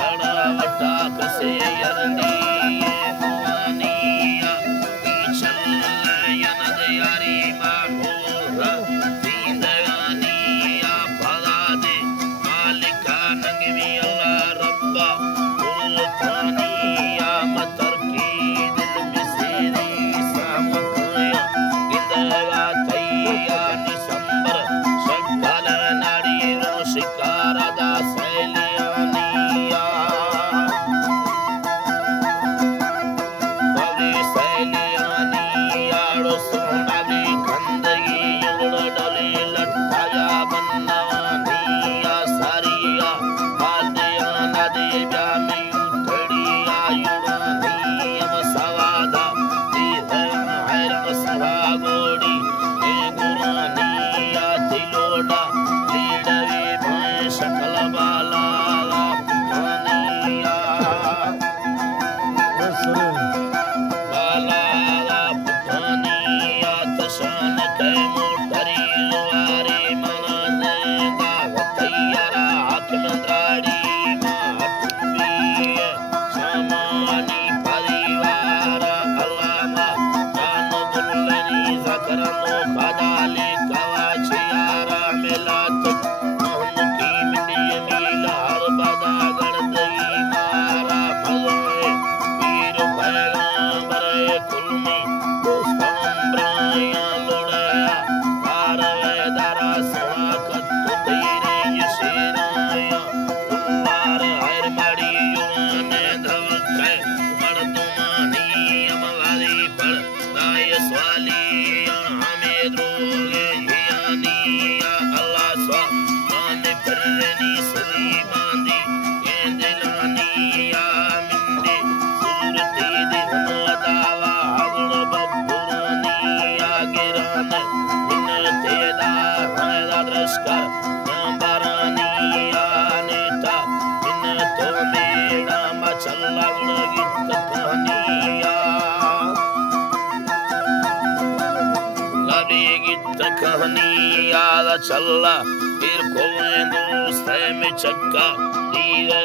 कड़ावटा कसे यरनी मुआनिया चल यनद यारी मानूर दींदयानिया भला दे मालिका नंगवी अल्लाह रब्बा उल्फानिया मतर की दिल मिसेरी सामकया गिंदया तैया निसंबर शक्कल नाड़ी रो शिकारा दा सैलियानिया बाबी सैलियानिया रो सोनाली गंदगी युगड़ डली लट्ठाया बनवानिया सारिया बादिया नदी ब्यामी उठड़िया युवानिया मसवादा दीदया हैरम सरा गोड़ी ए गुरानिया दिलोड़ा लीडवी भाई शकल बाला पुठानिया बाला पुठानिया तशान के मोटरी लुआरी मनाने तैयारा हाकिम द्राड़ी माटुबी सामानी परिवार अल्लामा जान बुलनी ज़करनो बदाली कवाचियारा मिलात मोहन की मिट्टी मीला हर बदा गणदई मारा भलोए पीर पैगंबर कुलमी पुष्पम्ब्राया लोड़या पारवे दारा सवाकत तेरे यशेराया उल्लार हर मड़ी युवाने धवके मर्दुमानी अमवादी पर दाय स्वाली हमें द्रोगे यानिया अल्लाह स्वा माने फिरनी सदी बांधी दिलानिया मिंदे सूरती दिन दावा हगुण बब्बुरानिया गिरान मिन्नते दा हैदा दृष्कर नांबरानिया नेता मिन्नतो मेड़ा मचल्ला गुणगित कहानिया गीत कहानी याद चला फिर कोई दोस्त में चक्का धीरे